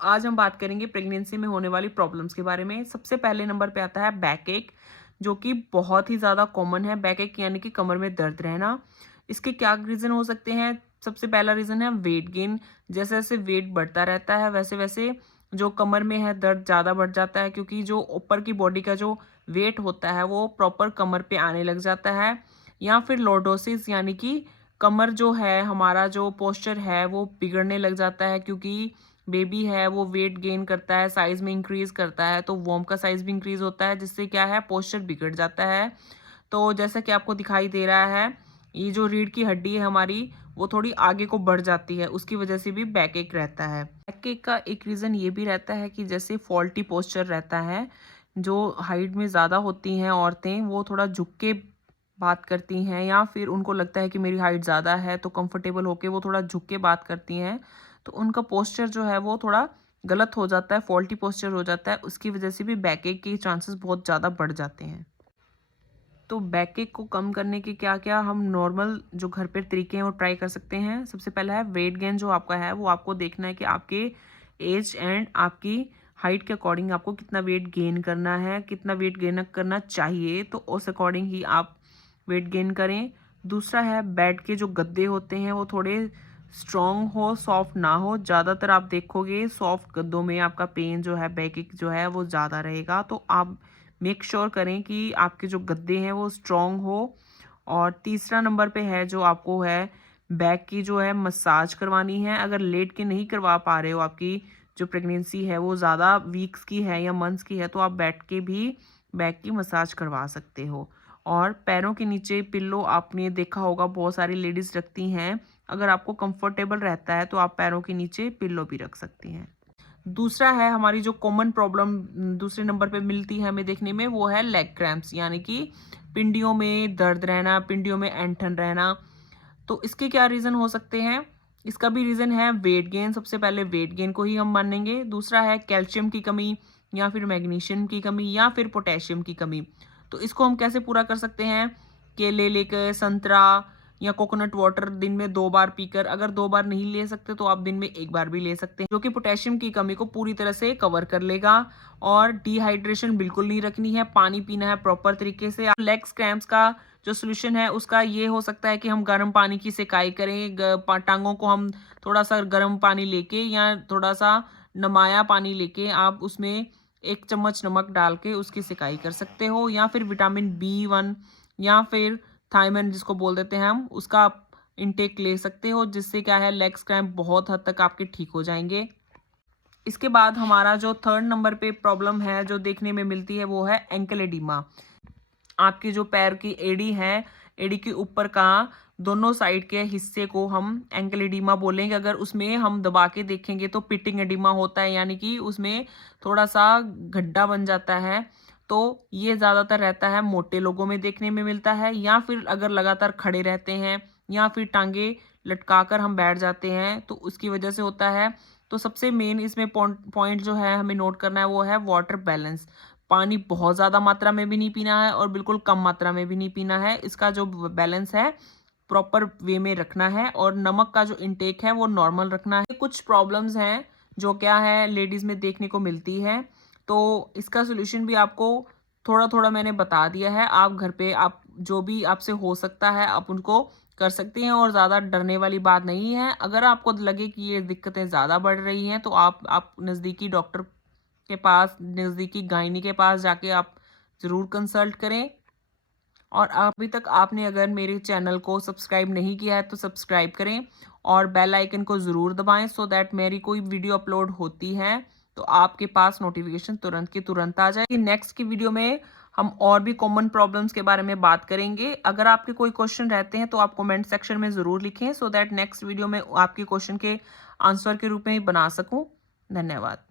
आज हम बात करेंगे प्रेगनेंसी में होने वाली प्रॉब्लम्स के बारे में। सबसे पहले नंबर पे आता है बैक एक, जो कि बहुत ही ज़्यादा कॉमन है। बैक एक यानी कि कमर में दर्द रहना। इसके क्या रीज़न हो सकते हैं? सबसे पहला रीज़न है वेट गेन। जैसे जैसे वेट बढ़ता रहता है वैसे वैसे जो कमर में है दर्द ज़्यादा बढ़ जाता है, क्योंकि जो ऊपर की बॉडी का जो वेट होता है वो प्रॉपर कमर पे आने लग जाता है। या फिर लॉर्डोसिस यानी कि कमर जो है, हमारा जो पोस्चर है वो बिगड़ने लग जाता है, क्योंकि बेबी है वो वेट गेन करता है, साइज में इंक्रीज करता है, तो वॉर्म का साइज भी इंक्रीज होता है, जिससे क्या है पोस्चर बिगड़ जाता है। तो जैसा कि आपको दिखाई दे रहा है, ये जो रीढ़ की हड्डी है हमारी वो थोड़ी आगे को बढ़ जाती है, उसकी वजह से भी बैक एक रहता है। बैक एक का एक रीज़न ये भी रहता है कि जैसे फॉल्टी पोस्चर रहता है, जो हाइट में ज़्यादा होती हैं औरतें वो थोड़ा झुक के बात करती हैं, या फिर उनको लगता है कि मेरी हाइट ज़्यादा है तो कंफर्टेबल होके वो थोड़ा झुक के बात करती हैं, तो उनका पोस्चर जो है वो थोड़ा गलत हो जाता है, फॉल्टी पोस्चर हो जाता है। उसकी वजह से भी बैक एक के चांसेस बहुत ज़्यादा बढ़ जाते हैं। तो बैक एक को कम करने के क्या क्या हम नॉर्मल जो घर पे तरीके हैं वो ट्राई कर सकते हैं। सबसे पहला है वेट गेन। जो आपका है वो आपको देखना है कि आपके एज एंड आपकी हाइट के अकॉर्डिंग आपको कितना वेट गेन करना है, कितना वेट गेन करना चाहिए, तो उस अकॉर्डिंग ही आप वेट गेन करें। दूसरा है बेड के जो गद्दे होते हैं वो थोड़े स्ट्रॉन्ग हो, सॉफ्ट ना हो। ज़्यादातर आप देखोगे सॉफ्ट गद्दों में आपका पेन जो है, बैक एक जो है वो ज़्यादा रहेगा, तो आप मेक श्योर करें कि आपके जो गद्दे हैं वो स्ट्रॉन्ग हो। और तीसरा नंबर पे है जो आपको है बैक की जो है मसाज करवानी है। अगर लेट के नहीं करवा पा रहे हो, आपकी जो प्रेगनेंसी है वो ज़्यादा वीक्स की है या मंथ्स की है, तो आप बैठ के भी बैक की मसाज करवा सकते हो। और पैरों के नीचे पिल्लो आपने देखा होगा बहुत सारी लेडीज़ रखती हैं। अगर आपको कंफर्टेबल रहता है तो आप पैरों के नीचे पिल्लो भी रख सकती हैं। दूसरा है हमारी जो कॉमन प्रॉब्लम दूसरे नंबर पे मिलती है हमें देखने में, वो है लेग क्रैम्प्स, यानी कि पिंडियों में दर्द रहना, पिंडियों में ऐंठन रहना। तो इसके क्या रीज़न हो सकते हैं? इसका भी रीज़न है वेट गेन। सबसे पहले वेट गेन को ही हम मानेंगे। दूसरा है कैल्शियम की कमी, या फिर मैग्नीशियम की कमी, या फिर पोटेशियम की कमी। तो इसको हम कैसे पूरा कर सकते हैं? केले लेकर, संतरा या कोकोनट वाटर दिन में 2 बार पीकर। अगर 2 बार नहीं ले सकते तो आप दिन में 1 बार भी ले सकते हैं, जो कि पोटेशियम की कमी को पूरी तरह से कवर कर लेगा। और डिहाइड्रेशन बिल्कुल नहीं रखनी है, पानी पीना है प्रॉपर तरीके से। लेग क्रैम्प्स का जो सोल्यूशन है उसका ये हो सकता है कि हम गर्म पानी की सेकाई करें। टांगों को हम थोड़ा सा गर्म पानी लेके या थोड़ा सा नमाया पानी लेके आप उसमें 1 चम्मच नमक डाल के उसकी सेकाई कर सकते हो। या फिर विटामिन B1 या फिर थायमन जिसको बोल देते हैं हम, उसका आप इनटेक ले सकते हो, जिससे क्या है लेग्स क्रैम्प बहुत हद तक आपके ठीक हो जाएंगे। इसके बाद हमारा जो थर्ड नंबर पे प्रॉब्लम है जो देखने में मिलती है वो है एंकल एडिमा। आपकी जो पैर की एड़ी है, एड़ी के ऊपर का दोनों साइड के हिस्से को हम एंकल एडिमा बोलेंगे। अगर उसमें हम दबा के देखेंगे तो पिटिंग एडिमा होता है, यानी कि उसमें थोड़ा सा गड्ढा बन जाता है। तो ये ज़्यादातर रहता है मोटे लोगों में देखने में मिलता है, या फिर अगर लगातार खड़े रहते हैं या फिर टांगे लटका कर हम बैठ जाते हैं तो उसकी वजह से होता है। तो सबसे मेन इसमें पॉइंट जो है हमें नोट करना है वो है वाटर बैलेंस। पानी बहुत ज़्यादा मात्रा में भी नहीं पीना है और बिल्कुल कम मात्रा में भी नहीं पीना है। इसका जो बैलेंस है प्रॉपर वे में रखना है, और नमक का जो इनटेक है वो नॉर्मल रखना है। कुछ प्रॉब्लम्स हैं जो क्या है लेडीज़ में देखने को मिलती है, तो इसका सोल्यूशन भी आपको थोड़ा थोड़ा मैंने बता दिया है। आप घर पे आप जो भी आपसे हो सकता है आप उनको कर सकते हैं, और ज़्यादा डरने वाली बात नहीं है। अगर आपको लगे कि ये दिक्कतें ज़्यादा बढ़ रही हैं तो आप नज़दीकी डॉक्टर के पास, नज़दीकी गायनी के पास जाके आप ज़रूर कंसल्ट करें। और अभी तक आपने अगर मेरे चैनल को सब्सक्राइब नहीं किया है तो सब्सक्राइब करें और बेल आइकन को ज़रूर दबाएं, सो दैट मेरी कोई वीडियो अपलोड होती है तो आपके पास नोटिफिकेशन तुरंत की तुरंत आ जाए। नेक्स्ट की वीडियो में हम और भी कॉमन प्रॉब्लम्स के बारे में बात करेंगे। अगर आपके कोई क्वेश्चन रहते हैं तो आप कमेंट सेक्शन में ज़रूर लिखें, सो दैट नेक्स्ट वीडियो में आपके क्वेश्चन के आंसर के रूप में ही बना सकूं। धन्यवाद।